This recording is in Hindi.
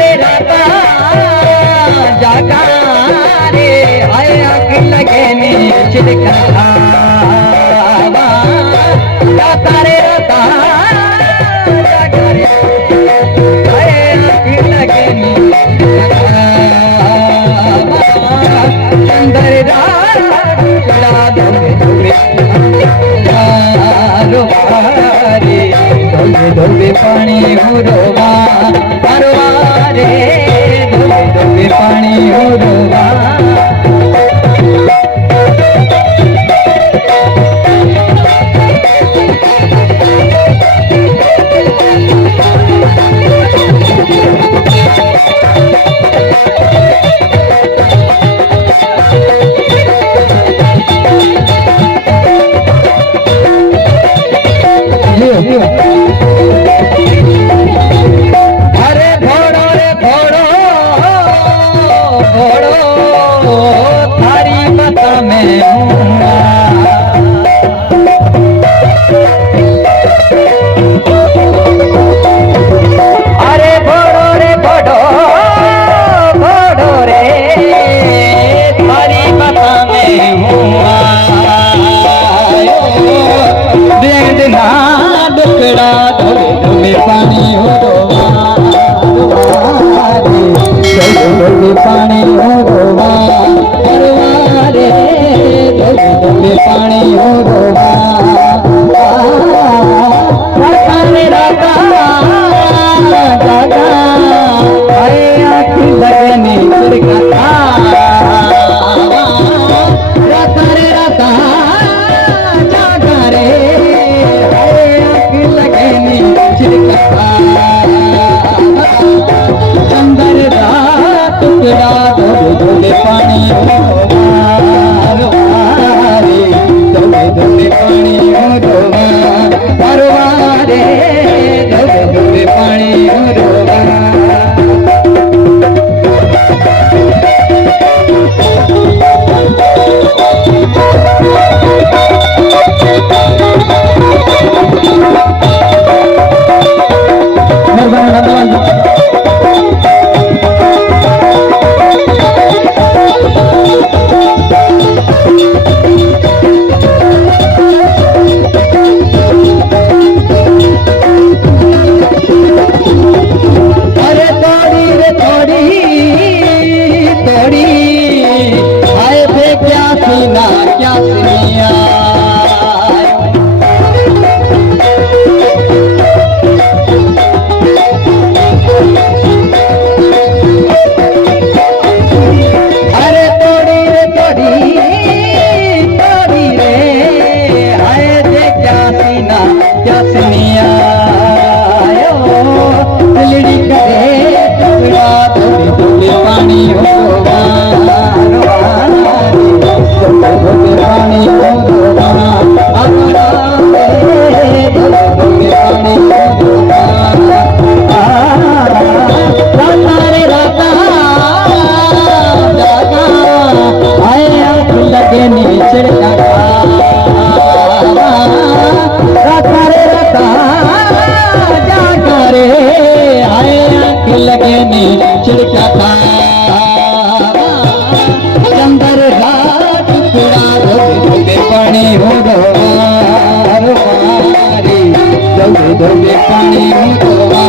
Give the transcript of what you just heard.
रे राता जागा रे आए आँख लगे नी छिड़का खावा राता रे राता जागा रे आए आँख लगे नी चंदर रात चढ़ा दोगे दोगे धोबे धोबे पानी उरोवा परवारे धोबे धोबे पानी उरोवा अरे घोड़ो रे घोड़ो घोड़ो थारी बता में हूँगा अरे घोड़ो रे घोड़ो घोड़ो रे थारी बता में हूँगा देना दुकड़ा धोबे धोबे पानी उरोवा धोबे पानी उरोवा परवारे धोबे धोबे पानी उरोवा राता रे राता जागा आए आँख लगने चिड़का राता रे राता जागा रे चंदर रात टुकड़ा धोबे धोबे पानी उरोवारे धोबे धोबे पानी उरोवा परवारे धोबे धोबे पानी उरोवा आए थे क्या सीना क्या सीनिया अरे तोड़ी रे आए थे क्या सीना क्या सीनिया दिलड़ी करे टुकड़ा धोबे धोबे पानी उरोवा धोबे पानी उरोवा धोबे पानी उरोवा राता रे राता जागा आए आँख लगे नी चिड़का राता रे राता जागा रे आए आँख लगे नी चिड़का चंदर घाट टुकड़ा धोबे धोबे पानी उरोवा धोबे धोबे पानी उरोवा